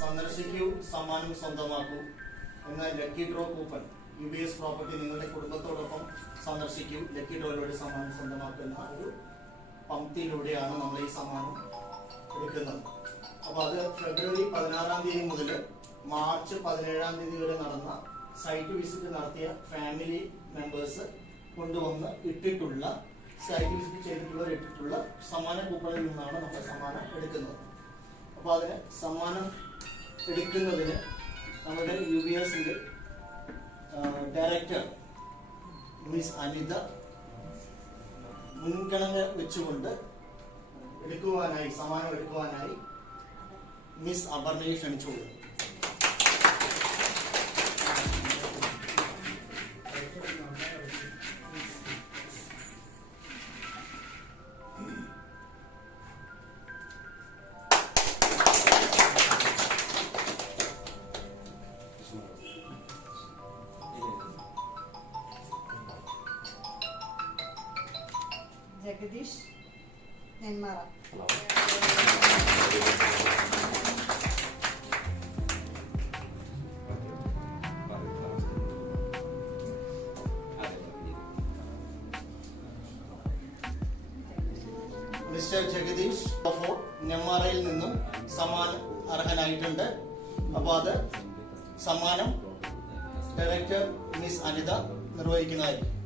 സന്ദർശിക്കൂ സമ്മാനം സ്വന്തമാക്കൂ എന്ന lucky draw coupon U B S property നിങ്ങളുടെ കുടുംബത്തോടൊപ്പം സന്ദർശിക്കൂ. ലക്കി ഡ്രോയിലൂടെ സമ്മാനം സ്വന്തമാക്കുന്ന ഒരു പംക്തിയിലൂടെയാണ് നമ്മൾ ഈ സമ്മാനം എടുക്കുന്നത്. അപ്പൊ അത് ഫെബ്രുവരി പതിനാറാം തീയതി മുതൽ മാർച്ച് പതിനേഴാം തീയതി വരെ നടന്ന സൈറ്റ് വിസിറ്റ് നടത്തിയ ഫാമിലി മെമ്പേഴ്സ് കൊണ്ടുവന്ന് ഇട്ടിട്ടുള്ള സൈറ്റ് വിസിറ്റ് ചെയ്തിട്ടുള്ളവർ ഇട്ടിട്ടുള്ള സമ്മാന കൂപ്പണിൽ നിന്നാണ് നമ്മൾ സമ്മാനം എടുക്കുന്നത്. അപ്പോൾ അതിന് സമ്മാനം എടുക്കുന്നതിന് നമ്മുടെ യു ബി എസിന്റെ ഡയറക്ടർ മിസ് അനിത മുൻഗണന വെച്ചുകൊണ്ട് എടുക്കുവാനായി സമ്മാനം എടുക്കുവാനായി മിസ് അപർണയെ ക്ഷണിച്ചുകൊള്ളു ജഗദീഷ് നെന്മാറ. മിസ്റ്റർ ജഗദീഷ് ഫോർ നെമ്മാറയിൽ നിന്നും സമ്മാനം അർഹനായിട്ടുണ്ട്. അപ്പോൾ അത് സമ്മാനം ഡയറക്ടർ മിസ് അനിത നിർവഹിക്കുന്നതായിരിക്കും.